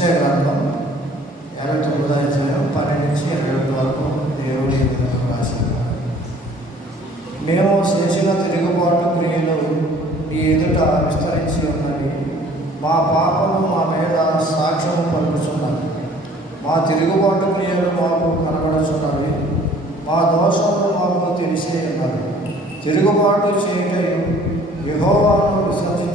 యశ్య గ్రంథం ఇరవై తొమ్మిదో అధ్యాయం పన్నెండు నుంచి ఇరవై ఒకటి వరకు దేవుడి రాసింది మేము చేసిన తిరుగుబాటు క్రియలు ఈ ఎదుట విస్తరించి ఉన్నవి. మా పాపము మా మీద సాక్ష్యము పలుకుతున్నవి మా తిరుగుబాటు క్రియలు మాకు కనబడుచున్నవి. మా దోషములు మాకు తెలిసే ఉన్నవి. తిరుగుబాటు చేయటం యెహోవాను విసర్జి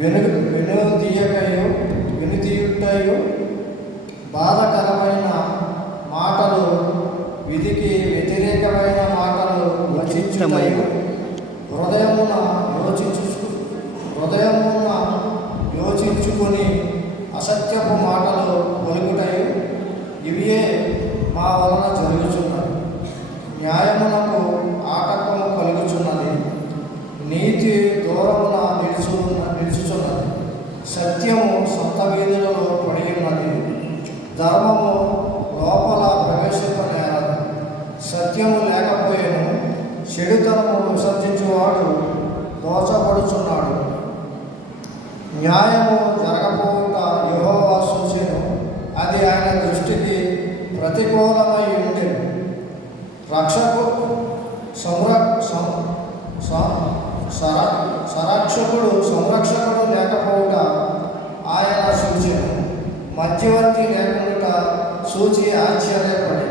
వెను వెనుదీయకయు వెనుదీయుటయు బాధకరమైన మాటలు విధికి వ్యతిరేకమైన మాటలు వచించుటయు హృదయమున యోచించు హృదయమున యోచించుకొని అసత్యపు మాటలు పలుకుటయు ఇవియే మా వలన సొంత వీధులలో పడి ఉన్నది ధర్మము లోపల ప్రవేశింపనేరదు సత్యము లేకపోయేను చెడుతనము విసర్జించేవాడు దోచబడుచున్నాడు న్యాయము జరగపోవుట యహోవా సూచెను. అది ఆయన దృష్టికి ప్రతికూలమై ఉండేది రక్షకు సంర సంరక్షకుడు సంరక్షకుడు లేకపోవుట మధ్యవర్తి లేకుండా సూచి ఆశ్చర్యపడి.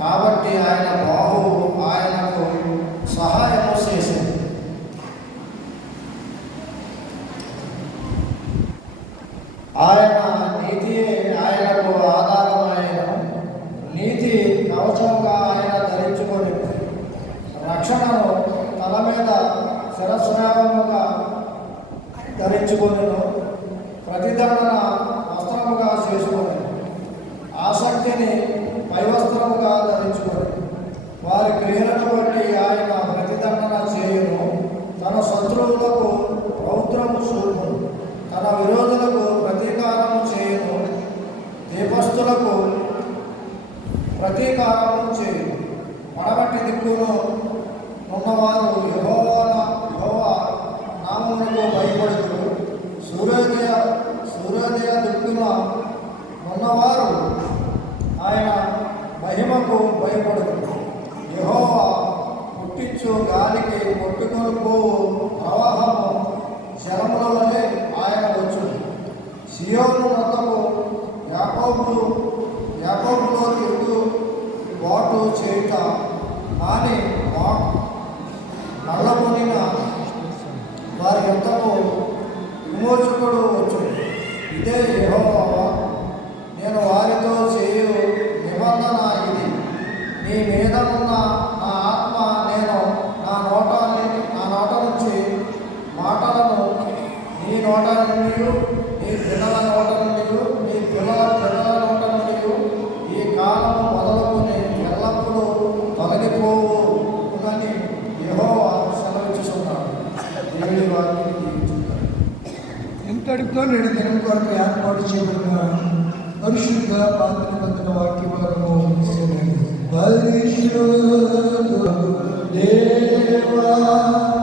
కాబట్టి ఆయన బాహువు ఆయనకు సహాయము చేసింది. ఆయన నీతి ఆయనకు ఆధారమైన నీతి కవచంగా ఆయన ధరించుకొని రక్షణను తల మీద శిరస్రావముగా ధరించుకొనిను. ప్రతిదండన చేసుకోవాలి ఆసక్తిని పైవస్త్రముగా ధరించుకొని వారి క్రియలను బట్టి ఆయన ప్రతిదండన చేయను. తన శత్రువులకు రౌద్రము చూపును. తన విరోధులకు ప్రతీకారము చేయను. దీపస్తులకు ప్రతీకారము చేయను. పడమటి దిక్కును ఉన్నవారు యహోవాన యహోవా నామములకు భయపడుతూ సూర్యోదయ సూర్యోదయ దిక్కున ఉన్నవారు ఆయన మహిమకు భయపడదు యహోవా పుట్టించు గాలికి కొట్టుకొని పోవు ప్రవాహము జలముల ఆయన వచ్చింది సియోను మతము యాకోబులు యాకోబులో తిరుగు బాటు చేయుట. కానీ వా నల్లబొనిన వారి యొద్దకు విమోచకుడు వచ్చు ఇదే యెహోవా నేను వారితో చేయు నిబంధన ఇది నీ మీద ఉన్న నా ఆత్మ నేను నా నోటాన్ని నా నోట నుంచి మాటలను నీ నోట నుండి నీ పిల్లల నోట నుండి నీ పిల్లల పిల్లల నోట నుండి ఈ కాలం మొదలుకొని ఎల్లప్పుడూ తొలగిపోవు అని యెహోవా సెలవిచ్చుచున్నాడు. దేవుడి వారిని దీవించుతాడు నేడు దినం కొరకు ఏర్పాటు చేయబడిన పరిశుద్ధ పాత్ర పత్ర వాక్య భాగము దేవా